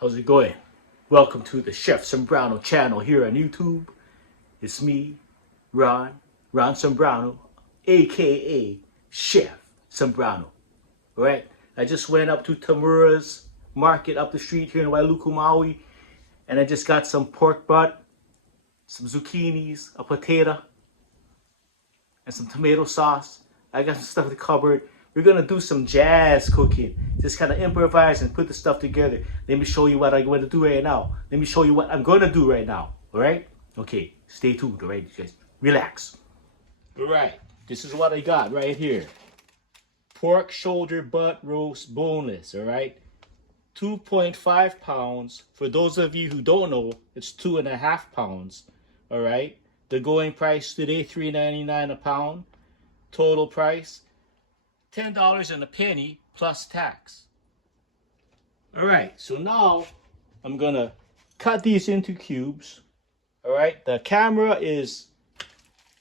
How's it going? Welcome to the Chef Sambrano channel here on YouTube. It's me, Ron Sambrano, aka Chef Sambrano. Alright? I just went up to Tamura's market up the street here in Wailuku, Maui, and I just got some pork butt, some zucchinis, a potato, and some tomato sauce. I got some stuff in the cupboard. We're gonna do some jazz cooking. Just kind of improvise and put the stuff together. Let me show you what I'm going to do right now. Let me show you what I'm going to do right now. All right? Okay, stay tuned. All right, guys, relax. All right, this is what I got right here. Pork shoulder butt roast boneless. All right, 2.5 pounds. For those of you who don't know, it's 2.5 pounds. All right, the going price today $3.99 a pound. Total price $10 and a penny plus tax. All right, so now I'm gonna cut these into cubes. All right, the camera is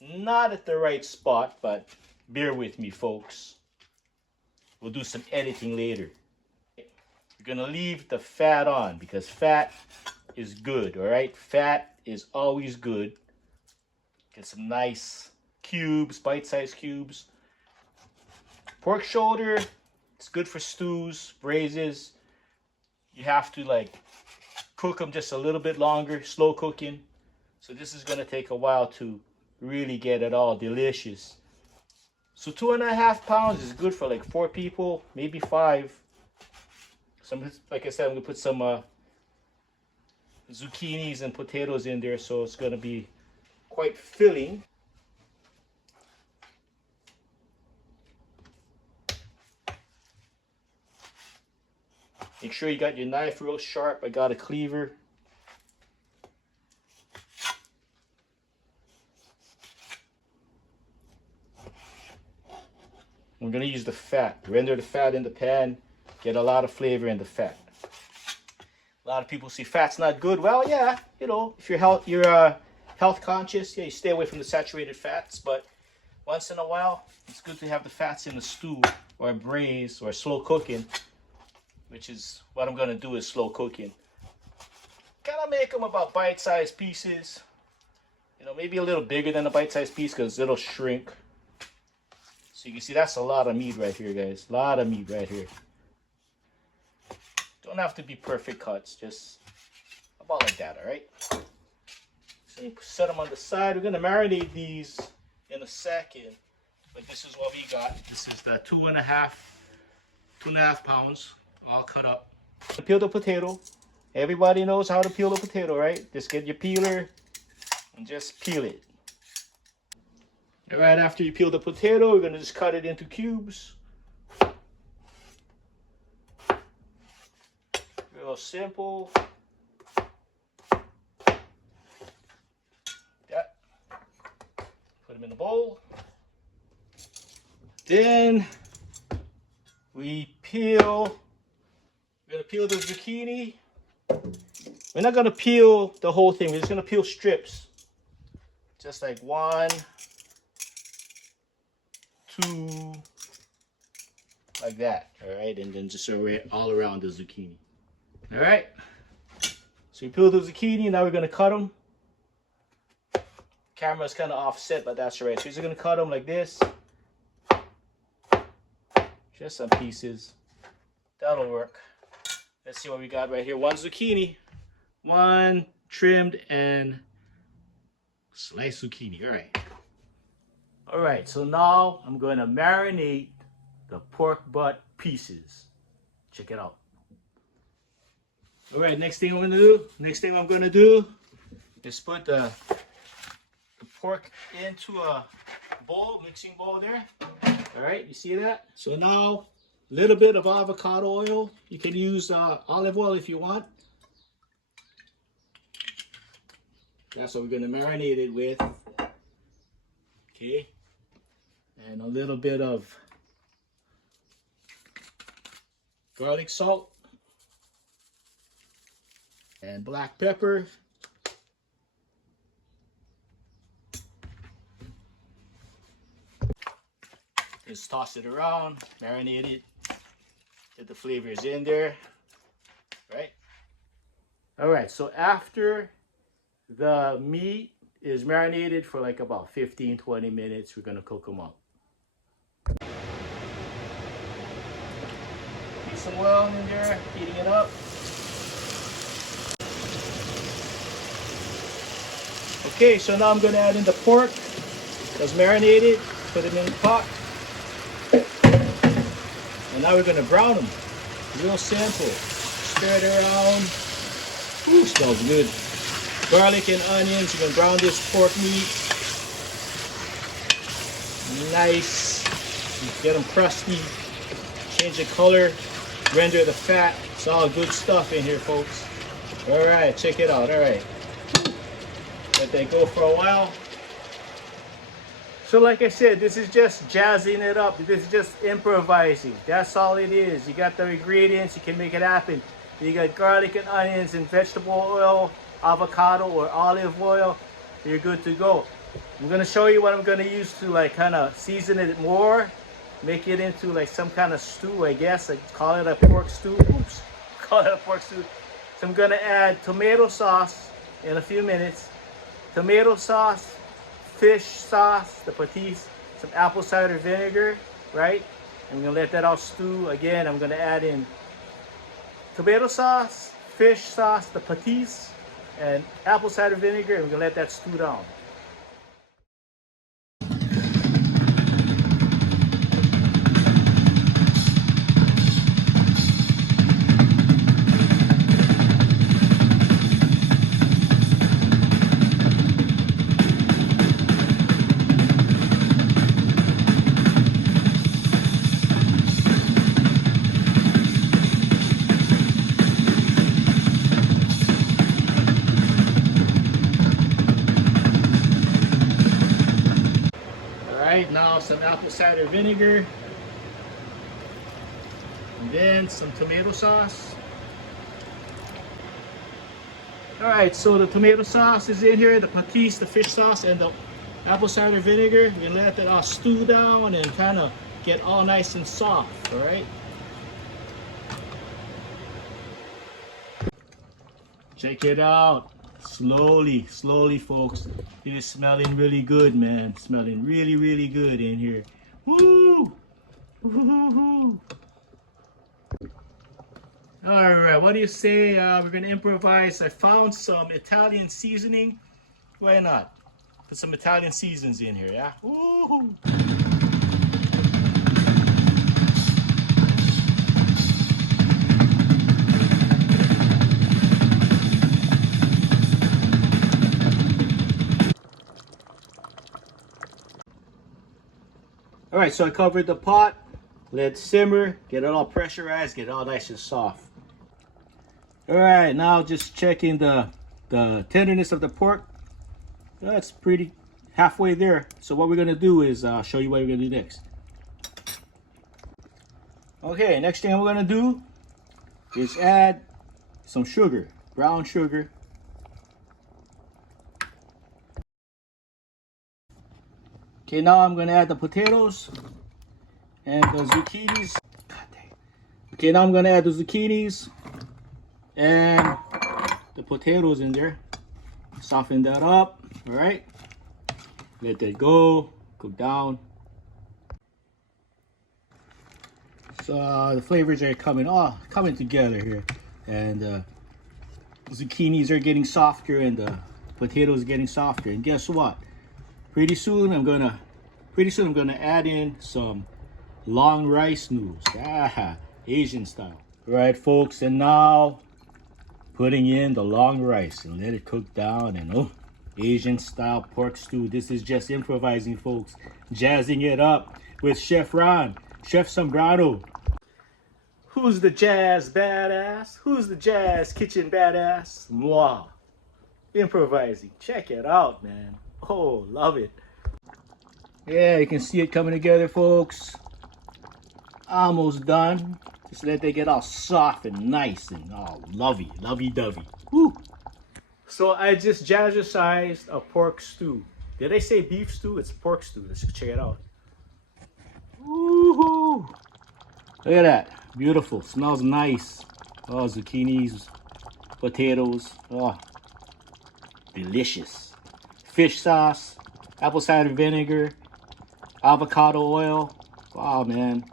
not at the right spot, but bear with me, folks. We'll do some editing later. We're gonna leave the fat on because fat is good. All right, fat is always good. Get some nice cubes, bite-sized cubes. Pork shoulder, it's good for stews, braises. You have to like cook them just a little bit longer, slow cooking. So this is gonna take a while to really get it all delicious. So 2.5 pounds is good for like 4 people, maybe 5. Some, like I said, I'm gonna put some zucchinis and potatoes in there, so it's gonna be quite filling. Make sure you got your knife real sharp. I got a cleaver. We're going to use the fat. Render the fat in the pan. Get a lot of flavor in the fat. A lot of people say fat's not good. Well, yeah, you know, if you're health conscious, yeah, you stay away from the saturated fats. But once in a while, it's good to have the fats in a stew or a braise or slow cooking. Which is what I'm going to do is slow cooking. Kind of make them about bite-sized pieces. You know, maybe a little bigger than a bite-sized piece because it'll shrink. So you can see that's a lot of meat right here, guys. A lot of meat right here. Don't have to be perfect cuts. Just about like that, all right? So you set them on the side. We're going to marinate these in a second. But this is what we got. This is the 2.5 pounds. All cut up. Peel the potato. Everybody knows how to peel a potato, right? Just get your peeler and just peel it. All right, after you peel the potato, we're gonna just cut it into cubes. Real simple. Yeah. Put them in the bowl. Then we peel. We're gonna peel the zucchini. We're not gonna peel the whole thing. We're just gonna peel strips. Just like 1, 2, like that. All right, and then just all around the zucchini. All right. So we peel the zucchini. Now we're gonna cut them. Camera's kind of offset, but that's all right. So we're just gonna cut them like this. Just some pieces. That'll work. Let's see what we got right here. 1 zucchini, 1 trimmed and sliced zucchini. All right. All right, so now I'm going to marinate the pork butt pieces. Check it out. All right, next thing I'm going to do is put the pork into a bowl, mixing bowl there. All right, you see that? So now, a little bit of avocado oil. You can use olive oil if you want. That's what we're going to marinate it with. Okay. And a little bit of garlic salt. And black pepper. Just toss it around, marinate it. Get the flavors in there, right? All right, so after the meat is marinated for like about 15-20 minutes, we're gonna cook them up. Get some oil in there, heating it up. Okay, so now I'm gonna add in the pork that's marinated, put them in the pot. And now we're gonna brown them. Real simple. Stir it around. Ooh, smells good. Garlic and onions. You're gonna brown this pork meat. Nice. Get them crusty. Change the color. Render the fat. It's all good stuff in here, folks. All right, check it out. All right. Let that go for a while. So like I said, this is just jazzing it up. This is just improvising. That's all it is. You got the ingredients, you can make it happen. You got garlic and onions and vegetable oil, avocado or olive oil. You're good to go. I'm gonna show you what I'm gonna use to like kind of season it more, make it into like some kind of stew, I guess. I call it a pork stew. Oops, call it a pork stew. So I'm gonna add tomato sauce in a few minutes. Tomato sauce, fish sauce, the patis, some apple cider vinegar, right? I'm gonna let that all stew. Again, I'm gonna add in tomato sauce, fish sauce, the patis, and apple cider vinegar, and we're gonna let that stew down. Now some apple cider vinegar, and then some tomato sauce. All right, so the tomato sauce is in here, the patis, the fish sauce, and the apple cider vinegar. We let that all stew down and kind of get all nice and soft. All right. Check it out. Slowly, slowly, folks. It is smelling really good, man. Smelling really, really good in here. Woo! Woo-hoo-hoo. All right, what do you say? We're gonna improvise. I found some Italian seasoning. Why not? Put some Italian seasons in here, yeah? Woo-hoo. All right, so I covered the pot, let it simmer, get it all pressurized, get it all nice and soft. All right, now just checking the tenderness of the pork. That's pretty halfway there. So what we're gonna do is show you what we're gonna do next. Okay, next thing we're gonna do is add some sugar, brown sugar. Okay, now I'm gonna add the potatoes and the zucchinis. God dang. Okay, now I'm gonna add the zucchinis and the potatoes in there. Soften that up, all right? Let that go, cook down. So the flavors are coming together here. And the zucchinis are getting softer and the potatoes are getting softer. And guess what? Pretty soon I'm gonna add in some long rice noodles. Asian style. All right, folks, and now putting in the long rice and let it cook down. And Asian style pork stew. This is just improvising, folks. Jazzing it up with Chef Ron, Chef Sambrano. Who's the jazz badass? Who's the jazz kitchen badass? Moi. Improvising. Check it out, man. Oh, love it. Yeah, you can see it coming together, folks. Almost done. Just let they get all soft and nice and all lovey-dovey. Woo! So I just jazzercised a pork stew. Did I say beef stew? It's pork stew. Let's check it out. Woohoo! Look at that. Beautiful. Smells nice. Oh, zucchinis, potatoes. Oh, delicious. Fish sauce, apple cider vinegar, avocado oil. Wow, man.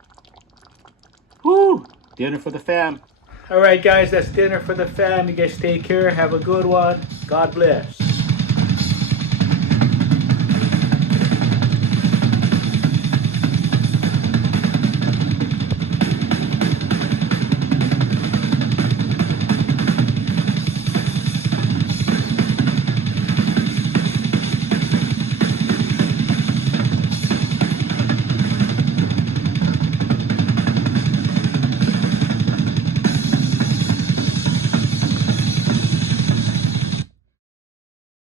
Woo! Dinner for the fam. All right, guys, that's dinner for the fam. You guys take care. Have a good one. God bless.